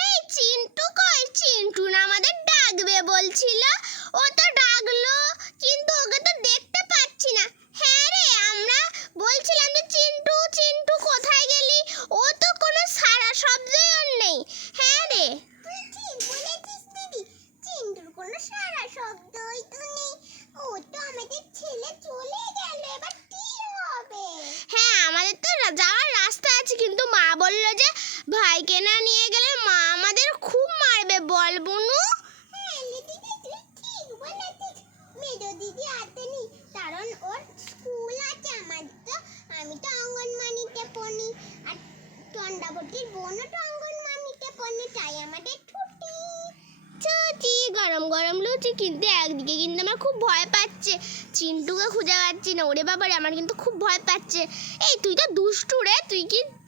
এই চিন্টু কই? চিন্টু না আমাদের ডাকবে বলছিল, ও তো ডাকলো কিন্তু ওকে তো দেখতে পাচ্ছি না। হ্যাঁ রে, আমরা বলছিলাম যে চিন্টু চিন্টু কোথায় গেলি, ও তো কোনো সাড়া শব্দই ওর নেই। হ্যাঁ রে, তুই ঠিক বলেছিস দিদি, চিন্টুর কোনো সারা শব্দই তো নেই। ও তো আমাদের ছেলে চলে গেল, এবার কি হবে? হ্যাঁ আমাদের তো যাওয়ার রাস্তা আছে, কিন্তু মা বললো যে ভাইকে না নিয়ে গেলে মা আমাদের খুব মারবে, বল বুনু? হ্যাঁ দিদি, তুই ঠিক বলেছিস। মেজো দিদি আসেনি, কারণ ওর স্কুল আছে। আমি তো অঙ্গনওয়াড়িতে পড়ি, আর চন্দ্রাবতীর বোনও তো অঙ্গনওয়াড়িতে পড়ি, তাই আমাদের ছুটি। ছুটি, গরম গরম লুচি। কিন্তু একদিকে কিন্তু আমার খুব ভয় পাচ্ছে, চিন্টুকে খুঁজে পাচ্ছি না। ওরে বাবারে, আমার কিন্তু খুব ভয় পাচ্ছে। এই তুই তো দুষ্টু রে,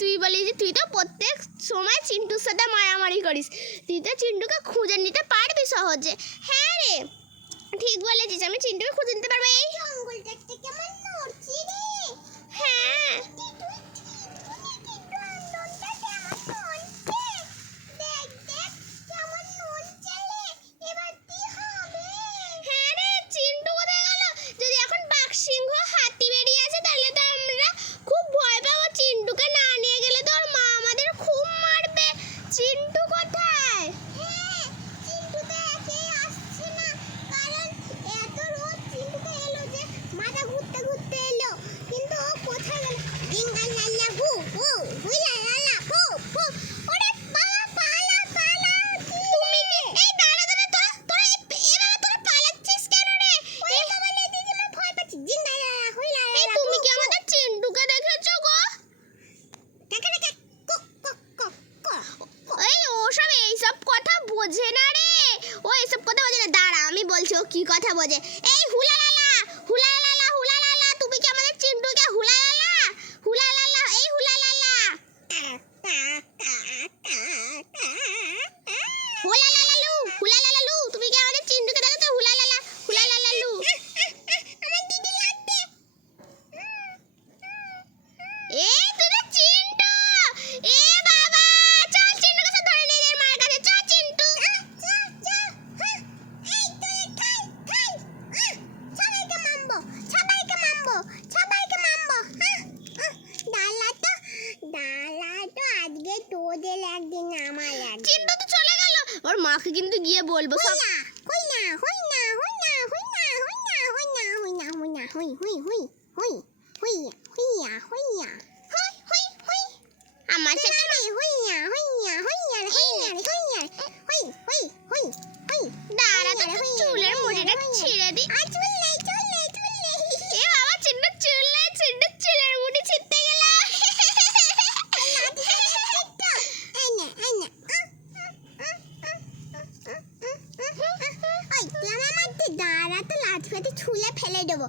তুই বলি যে তুই তো প্রত্যেক সময় চিন্টুর সাথে মারামারি করিস, তুই তো চিন্টুকে খুঁজে নিতে পারবি সহজে। হ্যাঁ রে, ঠিক বলেছিস, আমি চিন্টুকে খুঁজে নিতে পারবো। এই জঙ্গলটা কেমন নড়ছে রে। হ্যাঁ, তুই ঠিক বলেছিস, জঙ্গলটা কেমন নড়ছে। দেখ দেখ কেমন নড়ছে রে, এবার কি হবে? হ্যাঁ রে, চিন্টু কোথায় গেল? যদি এখন বাঘ সিংহ হাতি বেরিয়ে আসে তাহলে তো আমরা খুব ভয় পাবো। চিন্টুকে না নিয়ে গেলে তো ওর মা আমাদের খুব মারবে। চিন্টু কোথায়? হ্যাঁ, চিন্টু তো একেই আসছে না, কারণ এত রোদ। চিন্টু তো এলো যে মাথা ঘুরতে ঘুরতে এলো, কিন্তু ও কোথায় গেল? ডিঙ্গাল লাল্লা হু হু হুইলা লাল্লা হু হু। ওরে বাবা, পালা পালা। তুমি কি এই দাঁড়া দাঁড়া, তোরা পালাচ্ছিস কেন রে? ওরে বাবা রে দিদি, আমি ভয় পাচ্ছি। ডিঙ্গাল লাল্লা হুইলা এই লাল্লা। তুমি কি আমাদের চিন্টুকে দেখেছো গো? দেখা দেখা কক কক কক কক। এই ওসব এইসব কথা বোঝে না রে, ও এইসব কথা বোঝে না। দাঁড়া, আমি বলছি ও কি কথা বোঝে। এই হুলালালা হুলালালা হুলালালা, তুমি কি আমাদের চিন্টুকে হুলালালা হুলালালা এই হুলালালা হুলালালালু হুলালালালু, তুমি কি আমাদের চিন্টুকে দেখেছো? হুলালালা হুলালালালু। আমার দিদি লাগবে। এই তুই তো চিন্টু! এ বাবা, চল চিন্টুকে সব ধরে নিয়ে যাই মার কাছে, চল চিন্টু। সবাইকে মারবো, সবাইকে মারবো, সবাইকে মারবো। ডালা তো আজকে তোদের একদিন, আমার একদিন। চিন্টু তো চলে গেল, ওর মাকে কিন্তু গিয়ে বলবো সব। আমার সাথে দাঁড়া, তো চুলের মুড়িটা ছিঁড়ে দি। এ বাবা, চিন্টু চুলের মুড়ি ছিঁড়তে গেল। দাঁড়া, তো লাঠি ফাটি ছুলে ফেলে দেবো।